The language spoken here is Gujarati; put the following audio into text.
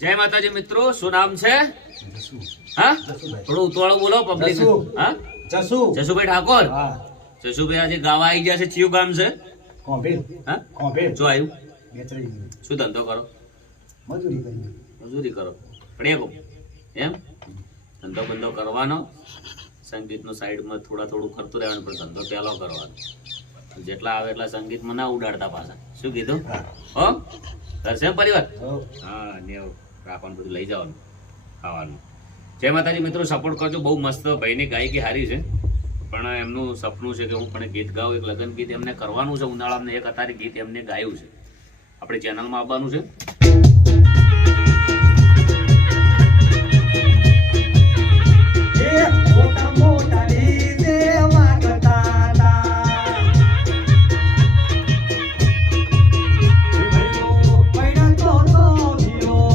જય માતાજી મિત્રો, શું નામ છે? હા, થોડું ઉતવાળું બોલો પબ્લિક. હા, જસુભાઈ ઠાકોર. જસુભાઈ આજે ગાવા આવી ગયા છે. ચિયું ગામ છે? હા, જો આવ્યું. શું ધંધો કરો? મજૂરી કરો. પણ એમ ધંધો બંધો કરવાનો, સંગીતનો સાઈડમાં થોડું કરતું રહેવાનું, પણ ધંધો પહેલો કરવાનો. જેટલા આવે એટલા સંગીતમાં ના ઉડાડતા પાછા. શું કીધું? હો, કરશે પરિવાર? હા, ને રાખવાનું બધું લઈ જવાનું, ખાવાનું. જય માતાજી મિત્રો, સપોર્ટ કરજો. બહુ મસ્ત ભાઈની ગાયકી હારી છે, પણ એમનું સપનું છે કે હું પણ ગીત ગાઉં, એક લગ્ન ગીત એમને કરવાનું છે. ઉનાળામાં એક અતારી ગીત એમને ગાયું છે, આપણે ચેનલમાં આવવાનું છે.